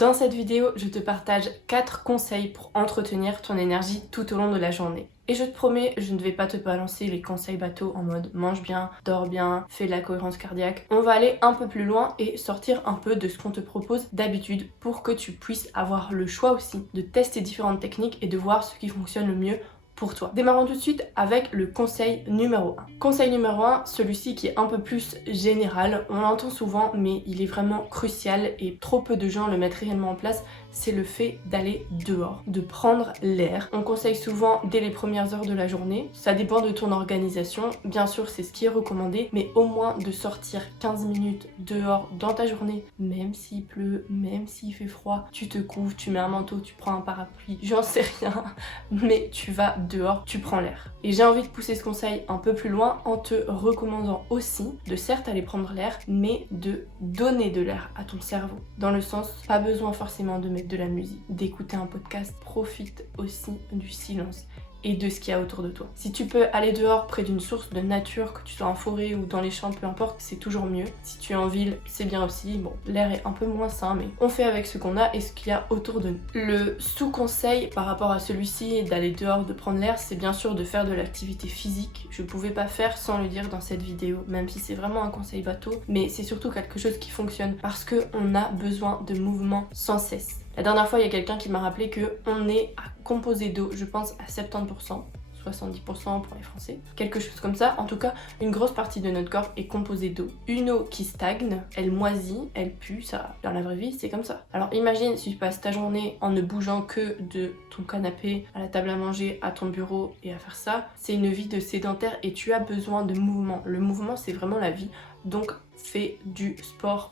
Dans cette vidéo, je te partage 4 conseils pour entretenir ton énergie tout au long de la journée. Et je te promets, je ne vais pas te balancer les conseils bateaux en mode mange bien, dors bien, fais de la cohérence cardiaque. On va aller un peu plus loin et sortir un peu de ce qu'on te propose d'habitude pour que tu puisses avoir le choix aussi de tester différentes techniques et de voir ce qui fonctionne le mieux pour toi. Démarrons tout de suite avec le conseil numéro 1. Conseil numéro 1, celui-ci qui est un peu plus général, on l'entend souvent mais il est vraiment crucial et trop peu de gens le mettent réellement en place, c'est le fait d'aller dehors, de prendre l'air. On conseille souvent dès les premières heures de la journée, ça dépend de ton organisation, bien sûr c'est ce qui est recommandé, mais au moins de sortir 15 minutes dehors dans ta journée, même s'il pleut, même s'il fait froid, tu te couvres, tu mets un manteau, tu prends un parapluie, j'en sais rien, mais tu vas dehors, tu prends l'air. Et j'ai envie de pousser ce conseil un peu plus loin en te recommandant aussi de certes aller prendre l'air, mais de donner de l'air à ton cerveau. Dans le sens, pas besoin forcément de mettre de la musique, d'écouter un podcast, profite aussi du silence et de ce qu'il y a autour de toi. Si tu peux aller dehors près d'une source de nature, que tu sois en forêt ou dans les champs, peu importe, c'est toujours mieux. Si tu es en ville, c'est bien aussi. Bon, l'air est un peu moins sain, mais on fait avec ce qu'on a et ce qu'il y a autour de nous. Le sous-conseil par rapport à celui-ci, d'aller dehors, de prendre l'air, c'est bien sûr de faire de l'activité physique. Je pouvais pas faire sans le dire dans cette vidéo, même si c'est vraiment un conseil bateau, mais c'est surtout quelque chose qui fonctionne parce qu'on a besoin de mouvement sans cesse. La dernière fois, il y a quelqu'un qui m'a rappelé qu'on est composé d'eau, je pense à 70%, 70% pour les Français, quelque chose comme ça. En tout cas, une grosse partie de notre corps est composée d'eau. Une eau qui stagne, elle moisit, elle pue, ça, dans la vraie vie, c'est comme ça. Alors imagine si tu passes ta journée en ne bougeant que de ton canapé à la table à manger, à ton bureau et à faire ça, c'est une vie de sédentaire et tu as besoin de mouvement. Le mouvement, c'est vraiment la vie. Donc fais du sport,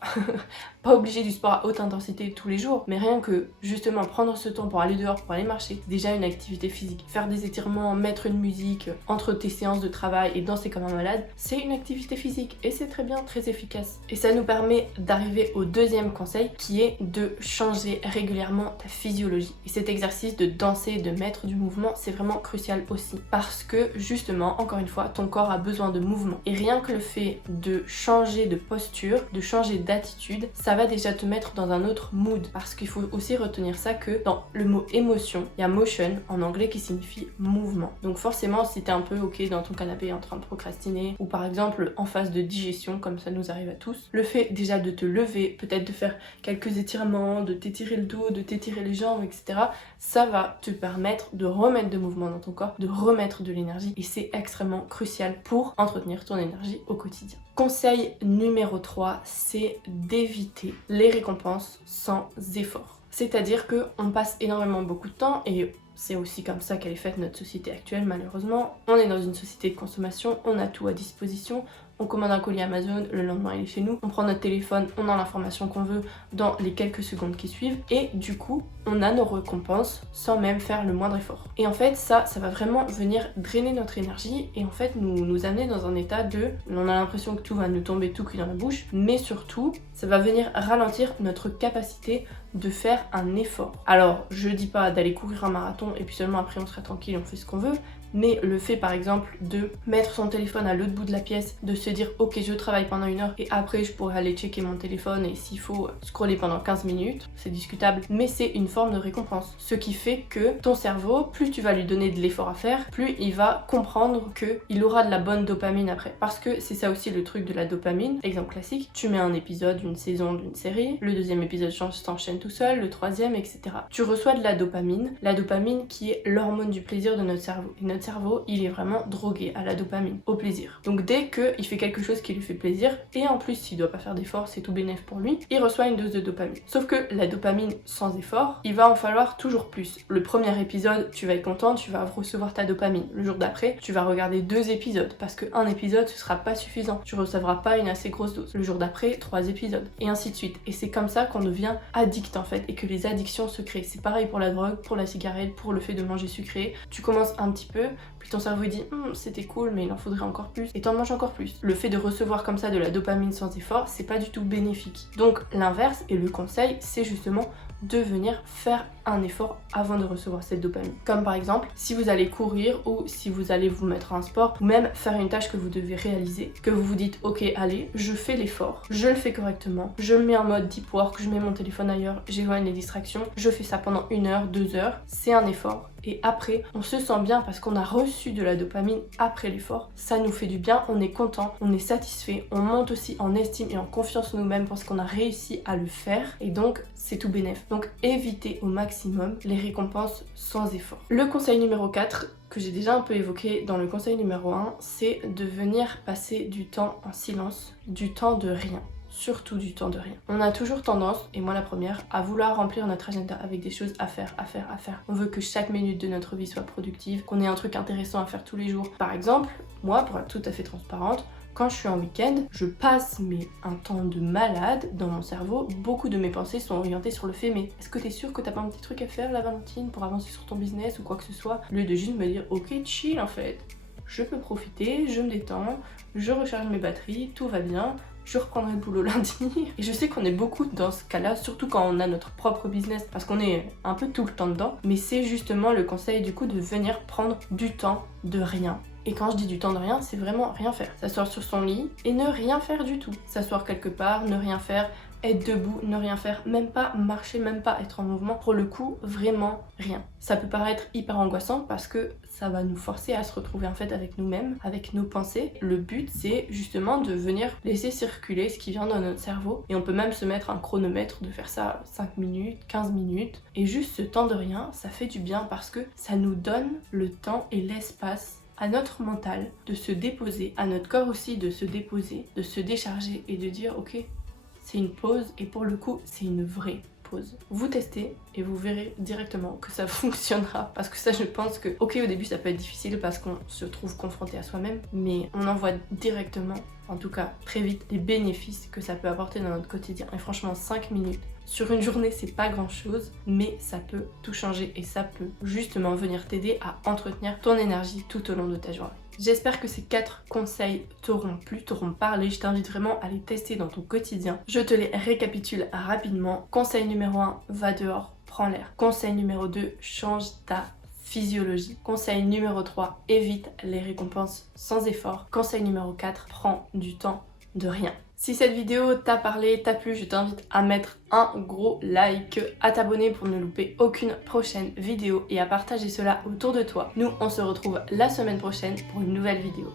pas obligé du sport à haute intensité tous les jours, mais rien que justement prendre ce temps pour aller dehors, pour aller marcher, c'est déjà une activité physique. Faire des étirements, mettre une musique entre tes séances de travail et danser comme un malade, c'est une activité physique et c'est très bien, très efficace. Et ça nous permet d'arriver au deuxième conseil qui est de changer régulièrement ta physiologie. Et cet exercice de danser, de mettre du mouvement, c'est vraiment crucial aussi parce que justement, encore une fois, ton corps a besoin de mouvement. Et rien que le fait de changer de posture, de changer d'attitude, ça va déjà te mettre dans un autre mood parce qu'il faut aussi retenir ça que dans le mot émotion, il y a motion en anglais qui signifie mouvement. Donc forcément si t'es un peu ok dans ton canapé en train de procrastiner ou par exemple en phase de digestion comme ça nous arrive à tous, le fait déjà de te lever, peut-être de faire quelques étirements, de t'étirer le dos, de t'étirer les jambes, etc. ça va te permettre de remettre de mouvement dans ton corps, de remettre de l'énergie et c'est extrêmement crucial pour entretenir ton énergie au quotidien. Conseil numéro 3, c'est d'éviter les récompenses sans effort. C'est-à-dire qu'on passe énormément beaucoup de temps et c'est aussi comme ça qu'elle est faite notre société actuelle malheureusement. On est dans une société de consommation, on a tout à disposition. On commande un colis Amazon, le lendemain il est chez nous, on prend notre téléphone, on a l'information qu'on veut dans les quelques secondes qui suivent et du coup on a nos récompenses sans même faire le moindre effort. Et en fait ça va vraiment venir drainer notre énergie et en fait nous amener dans un état de... On a l'impression que tout va nous tomber tout cuit dans la bouche, mais surtout ça va venir ralentir notre capacité de faire un effort. Alors je dis pas d'aller courir un marathon et puis seulement après on sera tranquille, on fait ce qu'on veut, mais le fait par exemple de mettre son téléphone à l'autre bout de la pièce, de se dire ok je travaille pendant 1 heure et après je pourrais aller checker mon téléphone et s'il faut scroller pendant 15 minutes, c'est discutable, mais c'est une forme de récompense. Ce qui fait que ton cerveau, plus tu vas lui donner de l'effort à faire, plus il va comprendre qu'il aura de la bonne dopamine après. Parce que c'est ça aussi le truc de la dopamine. Exemple classique, tu mets un épisode, une saison d'une série, le deuxième épisode s'enchaîne tout seul, le troisième, etc. Tu reçois de la dopamine qui est l'hormone du plaisir de notre cerveau. Et notre cerveau, il est vraiment drogué à la dopamine, au plaisir. Donc dès qu'il fait quelque chose qui lui fait plaisir, et en plus s'il doit pas faire d'effort, c'est tout bénef pour lui, il reçoit une dose de dopamine. Sauf que la dopamine sans effort, il va en falloir toujours plus. Le premier épisode, tu vas être content, tu vas recevoir ta dopamine. Le jour d'après, tu vas regarder 2 épisodes, parce qu'un épisode, ce sera pas suffisant. Tu recevras pas une assez grosse dose. Le jour d'après, 3 épisodes, et ainsi de suite. Et c'est comme ça qu'on devient addict en fait, et que les addictions se créent. C'est pareil pour la drogue, pour la cigarette, pour le fait de manger sucré. Tu commences un petit peu, puis ton cerveau il dit c'était cool mais il en faudrait encore plus et t'en manges encore plus. Le fait de recevoir comme ça de la dopamine sans effort, c'est pas du tout bénéfique. Donc l'inverse et le conseil, c'est justement de venir faire un effort avant de recevoir cette dopamine. Comme par exemple, si vous allez courir ou si vous allez vous mettre à un sport ou même faire une tâche que vous devez réaliser, que vous vous dites ok allez, je fais l'effort, je le fais correctement, je me mets en mode deep work, je mets mon téléphone ailleurs, j'éloigne les distractions, je fais ça pendant 1 heure, 2 heures, c'est un effort. Et après, on se sent bien parce qu'on a reçu de la dopamine après l'effort. Ça nous fait du bien, on est content, on est satisfait, on monte aussi en estime et en confiance en nous-mêmes parce qu'on a réussi à le faire. Et donc, c'est tout bénef. Donc, évitez au maximum les récompenses sans effort. Le conseil numéro 4, que j'ai déjà un peu évoqué dans le conseil numéro 1, c'est de venir passer du temps en silence, du temps de rien. Surtout du temps de rien. On a toujours tendance, et moi la première, à vouloir remplir notre agenda avec des choses à faire. On veut que chaque minute de notre vie soit productive, qu'on ait un truc intéressant à faire tous les jours. Par exemple, moi, pour être tout à fait transparente, quand je suis en week-end, je passe un temps de malade dans mon cerveau. Beaucoup de mes pensées sont orientées sur le fait mais est-ce que t'es sûre que t'as pas un petit truc à faire la Valentine pour avancer sur ton business ou quoi que ce soit, au lieu de juste me dire ok chill en fait. Je peux profiter, je me détends, je recharge mes batteries, tout va bien. Je reprendrai le boulot lundi. Et je sais qu'on est beaucoup dans ce cas-là, surtout quand on a notre propre business, parce qu'on est un peu tout le temps dedans. Mais c'est justement le conseil du coup de venir prendre du temps de rien. Et quand je dis du temps de rien, c'est vraiment rien faire. S'asseoir sur son lit et ne rien faire du tout. S'asseoir quelque part, ne rien faire, être debout, ne rien faire, même pas marcher, même pas être en mouvement. Pour le coup, vraiment rien. Ça peut paraître hyper angoissant parce que ça va nous forcer à se retrouver en fait avec nous-mêmes, avec nos pensées. Le but, c'est justement de venir laisser circuler ce qui vient dans notre cerveau. Et on peut même se mettre un chronomètre, de faire ça 5 minutes, 15 minutes. Et juste ce temps de rien, ça fait du bien parce que ça nous donne le temps et l'espace à notre mental de se déposer, à notre corps aussi de se déposer, de se décharger et de dire ok, c'est une pause et pour le coup, c'est une vraie pause. Vous testez et vous verrez directement que ça fonctionnera parce que ça je pense que ok au début ça peut être difficile parce qu'on se trouve confronté à soi-même mais on en voit directement, en tout cas très vite, les bénéfices que ça peut apporter dans notre quotidien. Et franchement 5 minutes sur une journée c'est pas grand chose mais ça peut tout changer et ça peut justement venir t'aider à entretenir ton énergie tout au long de ta journée. J'espère que ces 4 conseils t'auront plu, t'auront parlé. Je t'invite vraiment à les tester dans ton quotidien. Je te les récapitule rapidement. Conseil numéro 1, va dehors, prends l'air. Conseil numéro 2, change ta physiologie. Conseil numéro 3, évite les récompenses sans effort. Conseil numéro 4, prends du temps de rien. Si cette vidéo t'a parlé, t'a plu, je t'invite à mettre un gros like, à t'abonner pour ne louper aucune prochaine vidéo et à partager cela autour de toi. Nous, on se retrouve la semaine prochaine pour une nouvelle vidéo.